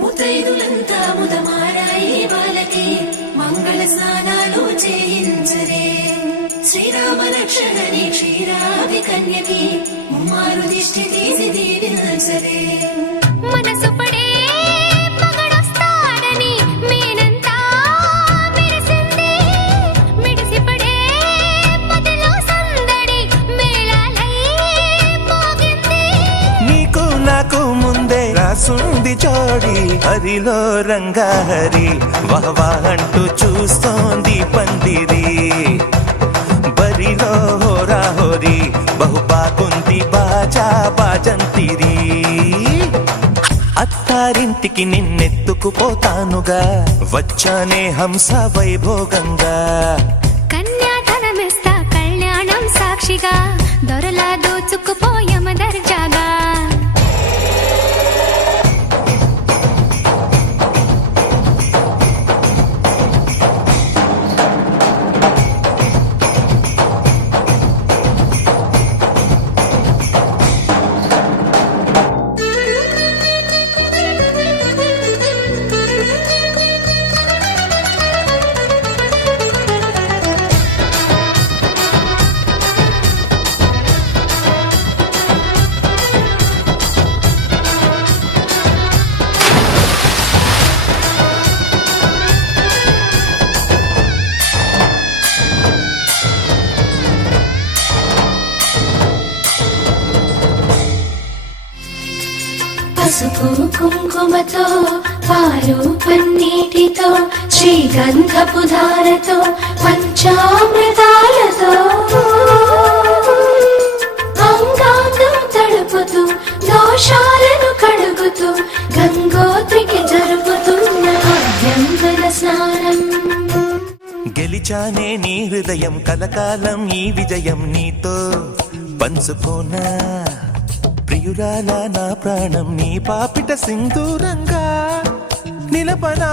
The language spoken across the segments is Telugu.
ముతైదులంతా ముదమారాయి వాళ్ళకి మంగళ స్నానాలు చేయించరే శ్రీరామ రక్షణని క్షీరాది కన్యకి ముమ్మారు దిష్టి తీసి దీవించరే మనసు పడే మగడొస్తాడని మేనంతా మెరిసింది మిడిసి పడే పదిలో సందడి మేళాలై మోగింది నీకు నాకు ముందే రాసుంది జోడి హరిలో రంగాహరి వహవా అంటూ చూస్తోంది పందిరి బరిలో హోరా హోరి బహు బాగుంది బాజా బాజంతిరి అత్తారింటికి నిన్నెత్తుకుపోతానుగా వచ్చానే హంస వైభోగంగా కన్యాధనమిస్తా కళ్యాణం సాక్షిగా దొరలా దోచుకుపోయమ దర్జాగా పసుపు కుంకుమతో పాలు పన్నీటితో శ్రీగంధపు ధారతో పంచామృతాలతో అంగాంగం తడుపుతూ దోషాలను కడుగుతూ గంగోత్రికి జరుపుతున్న అభ్యంగన స్నానం గెలిచానే నీ హృదయం కలకాలం ఈ విజయం నీతో పంచుకోనా ప్రియురాల నా ప్రాణం నీ పాపిట సింధూరంగా నిలపనా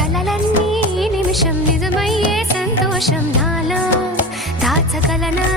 కలలన్నీ నిమిషం నిజమయ్యే సంతోషం నాలో దాచగలనా